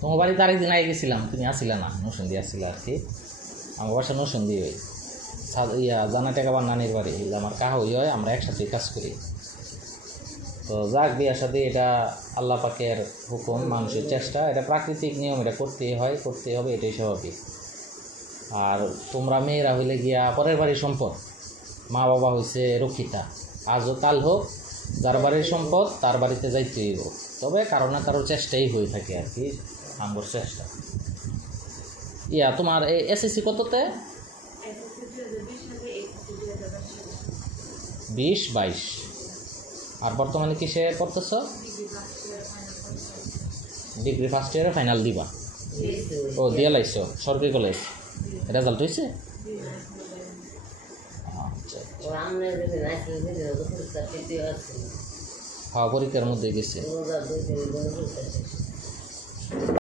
তোমার বাড়িতে আরেকদিন আগে গেছিলাম, তুমি আসিলা না, নরসিংদী আসছিলা আর কি। আমার বাসা নরসিংদী ওই জানা টাকা বা নানির বাড়ি, আমার কাহা হয়, আমরা একসাথে কাজ করি। তো যাক, বিয়ার সাথে এটা আল্লাহ পাকের হুকুম, মানুষের চেষ্টা, এটা প্রাকৃতিক নিয়ম, এটা করতেই হয়, করতেই হবে, এটাই স্বাভাবিক। আর তোমরা মেয়েরা হইলে গিয়া পরের বাড়ির সম্পদ, মা বাবা হয়েছে রক্ষিতা, আজও কাল হোক যার বাড়ির সম্পদ তার বাড়িতে যাইতেই হোক, তবে কারো না কারো চেষ্টাই হয়ে থাকে আর কি, আমার চেষ্টা। তোমার এই এসএসসি কততে? 20-22। আর বর্তমানে কিসে পড়তেছ? ডিগ্রি ফার্স্ট ইয়ারে ফাইনাল দিবা? ও দিয়ে লাইছো সরকারি কলেজ, রেজাল্ট হয়েছে? হ্যাঁ, পরীক্ষার মধ্যে গেছে।